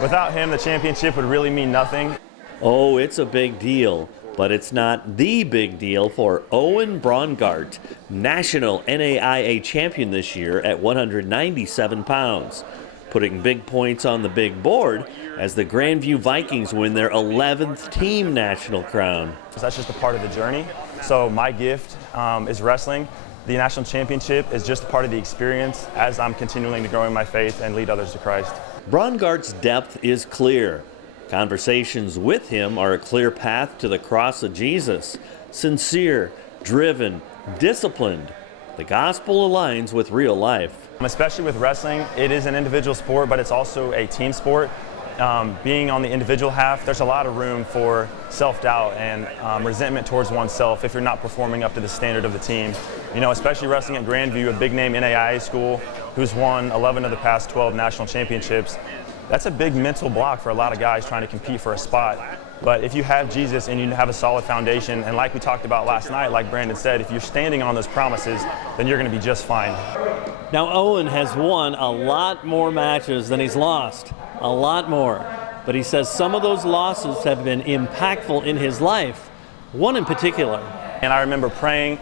Without him, the championship would really mean nothing. Oh, it's a big deal, but it's not the big deal for Owen Braungardt, national NAIA champion this year at 197 pounds, putting big points on the big board as the Grandview Vikings win their 11th team national crown. That's just a part of the journey. So my gift is wrestling. The national championship is just part of the experience as I'm continuing to grow in my faith and lead others to Christ. Braungardt's depth is clear. Conversations with him are a clear path to the cross of Jesus. Sincere, driven, disciplined. The gospel aligns with real life. Especially with wrestling, it is an individual sport, but it's also a team sport. Being on the individual half, there's a lot of room for self-doubt and resentment towards oneself if you're not performing up to the standard of the team. You know, especially wrestling at Grandview, a big name NAIA school who's won 11 of the past 12 national championships. That's a big mental block for a lot of guys trying to compete for a spot. But if you have Jesus and you have a solid foundation, and like we talked about last night, like Brandon said, if you're standing on those promises, then you're going to be just fine. Now Owen has won a lot more matches than he's lost, a lot more. But he says some of those losses have been impactful in his life, one in particular. And I remember praying.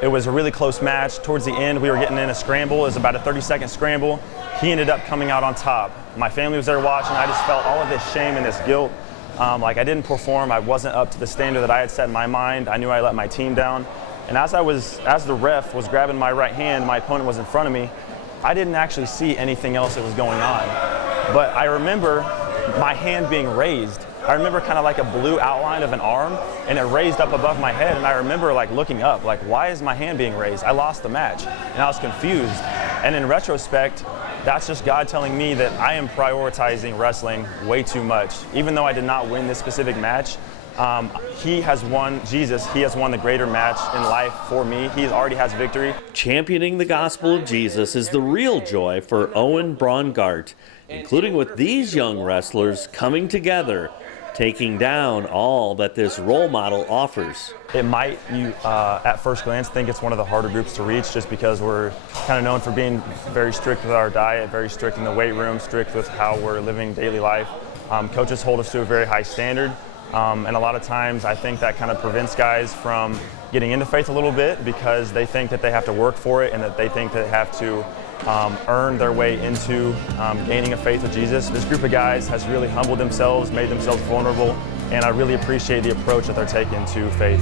It was a really close match. Towards the end, we were getting in a scramble. It was about a 30-second scramble. He ended up coming out on top. My family was there watching. I just felt all of this shame and this guilt. Like I didn't perform. I wasn't up to the standard that I had set in my mind. I knew I let my team down. And as the ref was grabbing my right hand, my opponent was in front of me, I didn't actually see anything else that was going on. But I remember my hand being raised. I remember kind of like a blue outline of an arm, and it raised up above my head, and I remember like looking up, like, why is my hand being raised? I lost the match, and I was confused. And in retrospect, that's just God telling me that I am prioritizing wrestling way too much. Even though I did not win this specific match, he has won, Jesus, he has won the greater match in life for me. He already has victory. Championing the gospel of Jesus is the real joy for Owen Braungardt, including with these young wrestlers coming together, taking down all that this role model offers. It might, you at first glance, think it's one of the harder groups to reach just because we're kind of known for being very strict with our diet, very strict in the weight room, strict with how we're living daily life. Coaches hold us to a very high standard, and a lot of times I think that kind of prevents guys from getting into faith a little bit because they think that they have to work for it and that they think that they have to earn their way into gaining a faith with Jesus. This group of guys has really humbled themselves, made themselves vulnerable, and I really appreciate the approach that they're taking to faith.